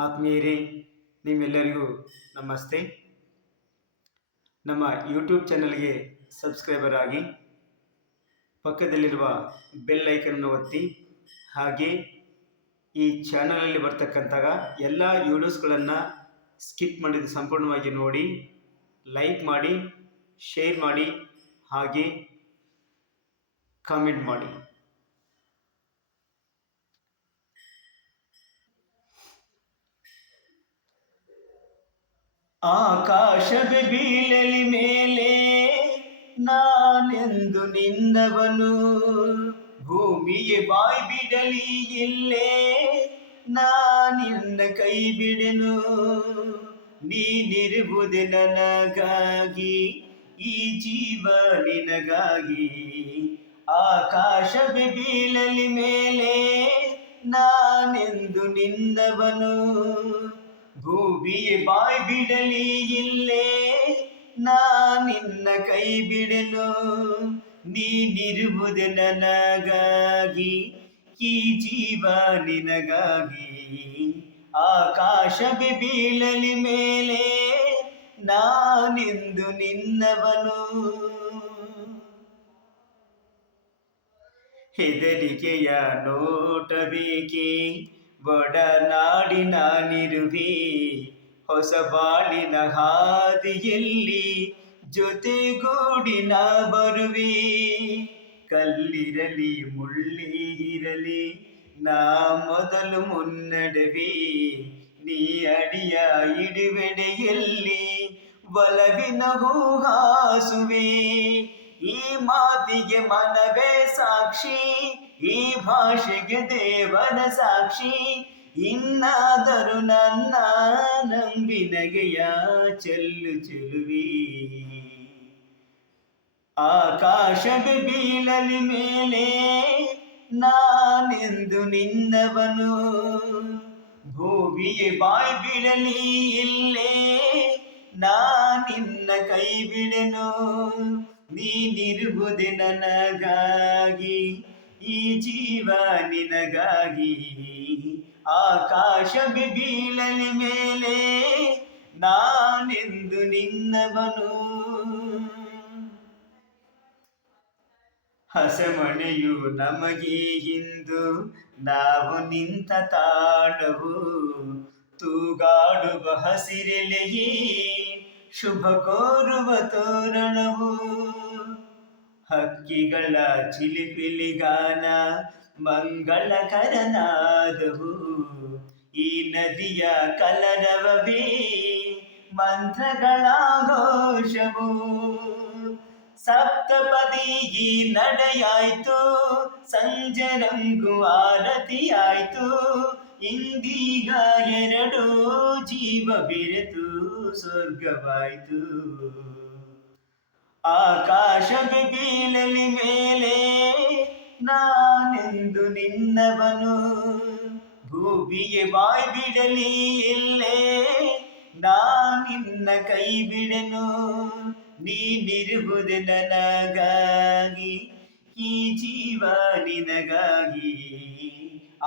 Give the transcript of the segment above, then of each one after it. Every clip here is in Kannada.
ಆತ್ಮೀಯರೇ, ನಿಮ್ಮೆಲ್ಲರಿಗೂ ನಮಸ್ತೆ. ನಮ್ಮ ಯೂಟ್ಯೂಬ್ ಚಾನಲ್ಗೆ ಸಬ್ಸ್ಕ್ರೈಬರ್ ಆಗಿ, ಪಕ್ಕದಲ್ಲಿರುವ ಬೆಲ್ ಐಕನನ್ನು ಒತ್ತಿ, ಹಾಗೆ ಈ ಚಾನಲಲ್ಲಿ ಬರ್ತಕ್ಕಂತಹ ಎಲ್ಲ ವಿಡಿಯೋಸ್ಗಳನ್ನು ಸ್ಕಿಪ್ ಮಾಡಿದ ಸಂಪೂರ್ಣವಾಗಿ ನೋಡಿ, ಲೈಕ್ ಮಾಡಿ, ಶೇರ್ ಮಾಡಿ, ಹಾಗೆ ಕಾಮೆಂಟ್ ಮಾಡಿ. ಆಕಾಶವೇ ಬೀಳಲಿ ಮೇಲೆ ನಾನೆಂದು ನಿನ್ನವನು, ಭೂಮಿಗೆ ಬಾಯಿ ಬಿಡಲಿ ಇಲ್ಲೇ ನಾನಿನ್ನ ಕೈ ಬಿಡೆನು. ನೀನಿರುವುದೇ ನನಗಾಗಿ, ಈ ಜೀವ ನಿನಗಾಗಿ. ಆಕಾಶವೇ ಬೀಳಲಿ ಮೇಲೆ ನಾನೆಂದು ನಿನ್ನವನು, ಭೂಮಿಯೇ ಬಾಯಿ ಬಿಡಲಿ ಇಲ್ಲೇ ನಾನಿನ್ನ ಕೈ ಬಿಡೆನು. ನೀನಿರುವುದೇ ನನಗಾಗಿ, ಈ ಜೀವ ನಿನಗಾಗಿ. ಆಕಾಶವೇ ಬೀಳಲಿ ಮೇಲೆ ನಾನೆಂದು ನಿನ್ನವನು. ಹೆದರಿಕೆಯ ನೋಟಬೇಕೆ, ಒಡನಾಡಿ ನಾನಿರುವೆ. ಹೊಸ ಬಾಳಿನ ಹಾದಿಯಲ್ಲಿ ಜೊತೆಗೂಡಿ ನಾ ಬರುವೆ. ಕಲ್ಲಿರಲಿ ಮುಳ್ಳಿ ಇರಲಿ ನಾ ಮೊದಲು ಮುನ್ನಡೆವೆ. ನೀ ಅಡಿಯ ಇಡುವೆಡೆಯಲ್ಲಿ ಒಲವಿನ ಹೂಹಾಸುವೆ. ಈ ಮಾತಿಗೆ ಮನವೇ ಸಾಕ್ಷಿ, ಈ ಭಾಷೆಗೆ ದೇವನ ಸಾಕ್ಷಿ. ಇನ್ನಾದರೂ ನನ್ನ ನಂಬಿನಗೆಯ ಚೆಲ್ಲು ಚೆಲುವೆ. ಆಕಾಶವೇ ಬೀಳಲಿ ಮೇಲೆ ನಾನೆಂದು ನಿನ್ನವನು, ಭೂಮಿಯೇ ಬಾಯಿ ಬಿಡಲಿ ಇಲ್ಲೇ ನಾನಿನ್ನ ಕೈ ಬಿಡೆನು. ನೀನಿರುವುದೇ ನನಗಾಗಿ, ಈ ಜೀವ ನಿನಗಾಗಿ. ಆಕಾಶವೇ ಬೀಳಲಿ ಮೇಲೆ ನಾನೆಂದು ನಿನ್ನವನು. ಹಸಮಣೆಯು ನಮಗೆ ಇಂದು ನಾವು ನಿಂತ ತಾಣವು. ತೂಗಾಡುವ ಹಸಿರೆಲೆಯೇ ಶುಭ ಕೋರುವ ತೋರಣವು. ಹಕ್ಕಿಗಳ ಚಿಲಿಪಿಲಿಗಾನ ಮಂಗಳಕರ ನಾದವು. ಈ ನದಿಯ ಕಲರವವೇ ಮಂತ್ರಗಳ ಘೋಷವು. ಸಪ್ತಪದಿ ಈ ನಡೆಯಾಯ್ತು, ಸಂಜೆ ರಂಗು ಆರತಿಯಾಯ್ತು. ಇಂದೀಗ ಎರಡು ಜೀವ ಬೆರೆತು ಸ್ವರ್ಗವಾಯ್ತು. ಆಕಾಶವೇ ಬೀಳಲಿ ಮೇಲೆ ನಾನೆಂದು ನಿನ್ನವನು, ಭೂಮಿಯೇ ಬಾಯಿ ಬಿಡಲಿ ಇಲ್ಲೇ ನಾನಿನ್ನ ಕೈ ಬಿಡೆನು. ನೀನಿರುವುದೇ ನನಗಾಗಿ, ಈ ಜೀವ ನಿನಗಾಗಿ.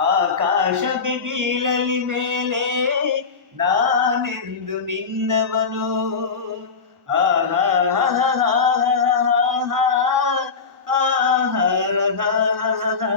ಆಕಾಶವೇ ಬೀಳಲಿ ಮೇಲೆ ನಾನೆಂದು ನಿನ್ನವನು. ಆಹಾ ಆಹಾ ಆಹಾ ಆಹಾ ಆಹಾ.